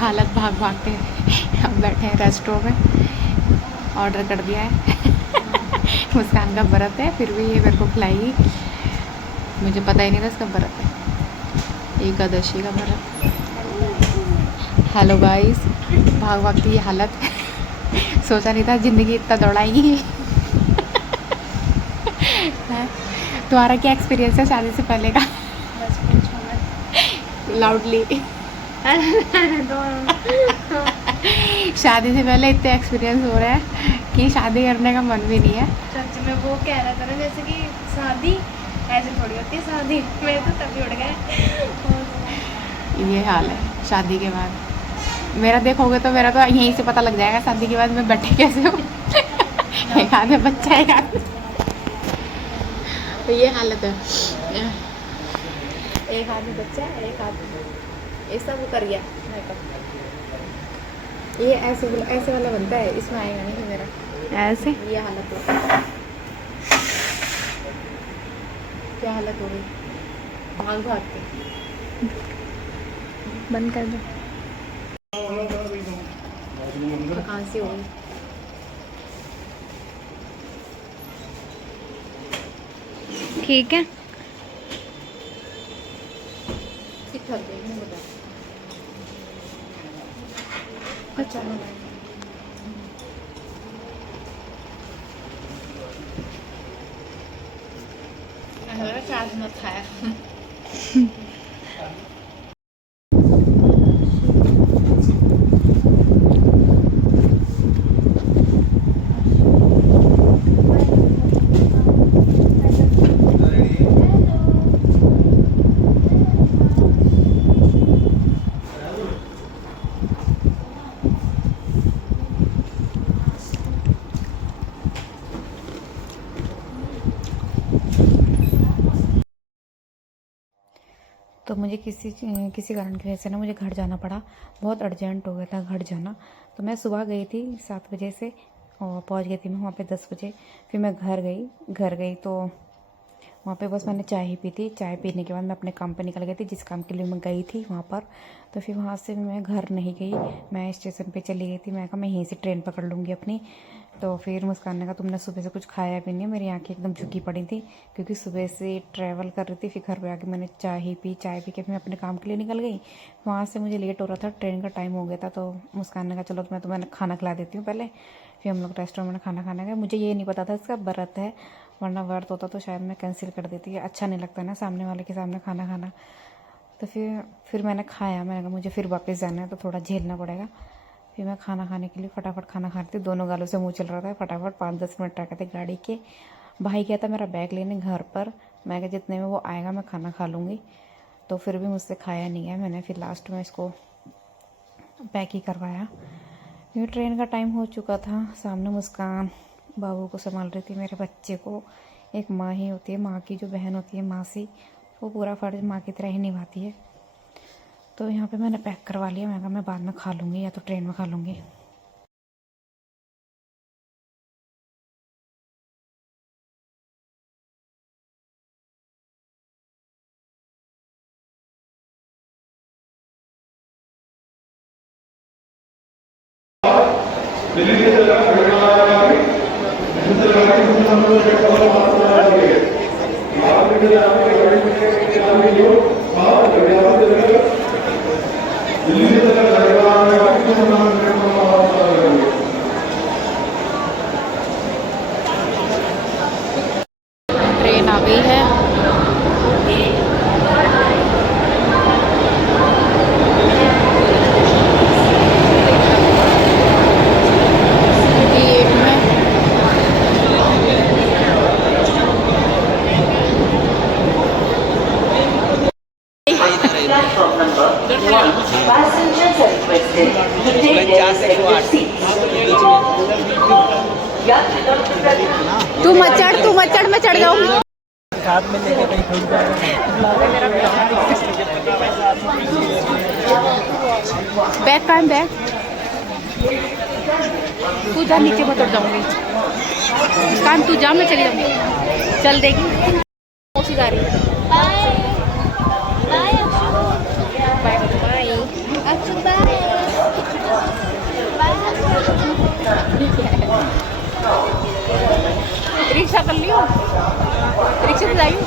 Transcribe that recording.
हालत भाग भागते हम बैठे हैं रेस्टोरेंट में, ऑर्डर कर दिया है। मुस्कान का व्रत है, फिर भी ये मेरे को खिलाएगी। मुझे पता ही नहीं था इसका व्रत है, एकादशी का व्रत। हेलो गाइस, भाग भाग की ये हालत है। सोचा नहीं था ज़िंदगी इतना दौड़ाएगी। तुम्हारा क्या एक्सपीरियंस है शादी से पहले का? लाउडली। शादी से पहले इतने एक्सपीरियंस हो रहा है कि शादी करने का मन भी नहीं है। सच में वो कह रहा था ना, जैसे कि शादी ऐसे थोड़ी होती है, शादी मेरे तो तभी उड़ गए। ये हाल है शादी के बाद। मेरा देखोगे तो मेरा तो यहीं से पता लग जाएगा शादी के बाद मैं बैठे कैसे हूँ। एक आधे बच्चा, एक आधे, तो ये हालत है। एक आदमी बच्चा है, एक आदमी ये सब कर गया मेकअप। ये ऐसे वाला बनता है, इसमें आएगा नहीं मेरा ऐसे। ये हालत हो गई, क्या हालत हो गई, भाग भाग के। बंद कर दो, थकान सी हो गई। ठीक है, थक गई मैं, बता। अच्छा चार्ज मत खाया। तो मुझे किसी कारण की वजह से ना मुझे घर जाना पड़ा, बहुत अर्जेंट हो गया था घर जाना। तो मैं सुबह गई थी 7 बजे से और पहुंच गई थी मैं वहाँ पे 10 बजे। फिर मैं घर गई तो वहाँ पे बस मैंने चाय ही पी थी। चाय पीने के बाद मैं अपने काम पे निकल गई थी, जिस काम के लिए मैं गई थी वहाँ पर। तो फिर वहाँ से मैं घर नहीं गई, मैं स्टेशन पे चली गई थी। मैं कहा मैं यहीं से ट्रेन पकड़ लूँगी अपनी। तो फिर मुस्कान ने कहा तुमने सुबह से कुछ खाया भी नहीं है। मेरी आंखें एकदम झुकी पड़ी थी क्योंकि सुबह से ट्रैवल कर रही थी। फिर घर पे आके मैंने चाय ही पी, चाय पी के मैं अपने काम के लिए निकल गई। वहाँ से मुझे लेट हो रहा था, ट्रेन का टाइम हो गया था। तो मुस्कान ने कहा चलो मैं तुम्हें खाना खिला देती हूँ पहले। फिर हम लोग रेस्टोरेंट में खाना खाने गए। मुझे ये नहीं पता था इसका व्रत है, वरना व्रत होता तो शायद मैं कैंसिल कर देती। अच्छा नहीं लगता ना सामने वाले के सामने खाना खाना। तो फिर मैंने खाया। मैंने कहा मुझे फिर वापस जाना है तो थोड़ा झेलना पड़ेगा। फिर मैं खाना खाने के लिए फटाफट खाना खा रही थी, दोनों गालों से मुँह चल रहा था। फटाफट 5-10 मिनट रखे थे गाड़ी के। भाई गया था मेरा बैग लेने घर पर। मैं कहा जितने में वो आएगा मैं खाना खा लूँगी। तो फिर भी मुझसे खाया नहीं है। मैंने फिर लास्ट में इसको पैक ही करवाया क्योंकि ट्रेन का टाइम हो चुका था। सामने मुस्कान बाबू को संभाल रही थी, मेरे बच्चे को। एक माँ ही होती है, माँ की जो बहन होती है मासी, वो पूरा फ़र्ज़ माँ की तरह ही निभाती है। तो यहाँ पे मैंने पैक करवा लिया। मैं कहा मैं बाद में खा लूँगी या तो ट्रेन में खा लूँगी। ट्रेन आ गई है। Passengers are requested to take their respective seats. तू मत चढ़, मैं चढ़ जाऊँगी। हाथ में लेके कहीं खुल बैग कहाँ है? बैग तू जा, नीचे मैं उतर जाऊँगी। मुस्कान तू जा, मैं चली जाऊँगी। चल देगी जा रही है। बाय। रिक्शा कर लियो, रिक्शा पे जाइयो।